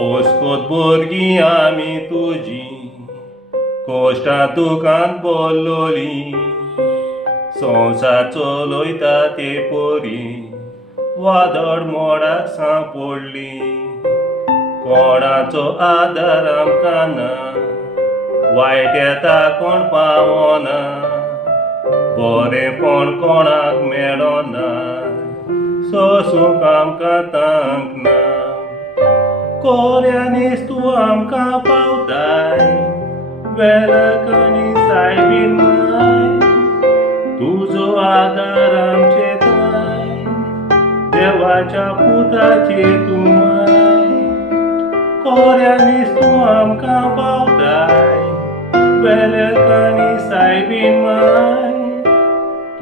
ओस्कोत भुरगीं आमी तुजीं कोश्टां दुखांत बोल्लोलीं संवसार चलोयता ते पोरी वादळ मोडाक सांपडलीं कोणाचो आदार आमकां ना वायट येता कोण पावना बरेंपण कोणाक मेळना सोसूंक आमकां तांक ना कोऱ्यांनीच तूं आमकां पावताय वेलक आनी सायबीण माय तुजो आदार आमचे ताय देवाच्या पुताचे तूं माय कोऱ्यांनीच तूं आमकां पावताय वेलक आनी सायबीण माय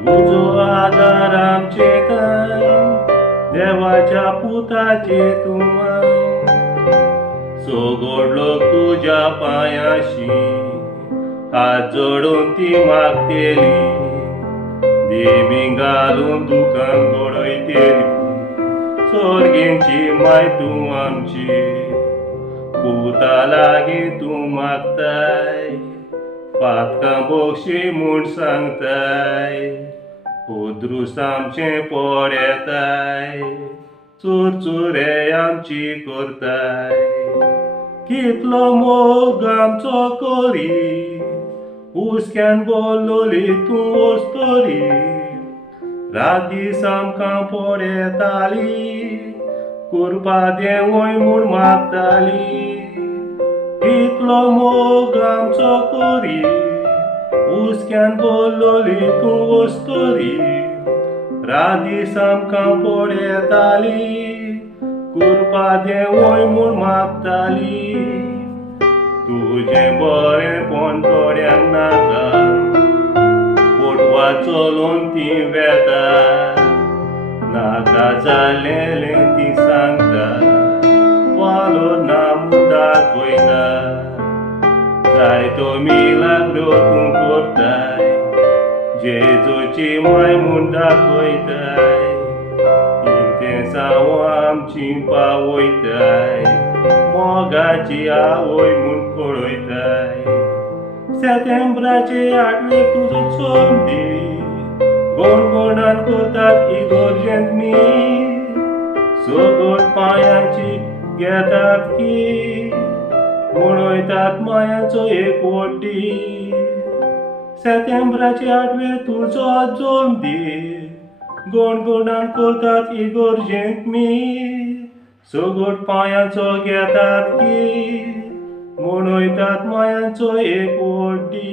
तुजो आदार आमचे ताय देवाच्या पुताचे तूं माय सोगोड लोक तुज्या पांयाशी हात जोडून ती मागतेली देमी घालून दुकान घडयतेली सोर्गींची माय तूं आमची पुता लागीं तूं मागताय पातकां बोक्षी म्हूण सांगताय ओद्रूस आमचें पडयताय चुरचुरे आमची करताय कितलो मोग आमचो कोरी हुस्क्यान बोल्लोली तूं वस्तोरी रात दीस आमकां पडयताली कुरपा देवोय म्हूण मागताली कितलो मोग आमचो कोरी हुस्क्यान बोल्लोली तूं वस्तोरी रात दीस आमकां पडयताली कुरपा देवोय म्हूण मागताली तुजें बरेंपण थोड्यांक नाका पोटवा चलोवन ती वेता नाका जाल्लेलें ती सांगता वालोर ना म्हूण दाखयता जायतो मिलाग्रो तूं करताय जेजूची माय म्हूण दाखयताय इंतेसांव आमची पावयताय मोगाची आवय म्हूण कळयताय सेतेंब्राचे 8 तुजो चोमदी गोणगोणान करतात इगोर्जेंत मी सोगोड पांयाची घेतात की म्हणयतात मायाचो एक वड्डी सेतेंब्राचे 8 तुजो जल्मदी गोणगोणान करतात इगोर्जेंत मी सोगोड पांयाचो घेतात की म्हणयतात मायाचो एक वड्डी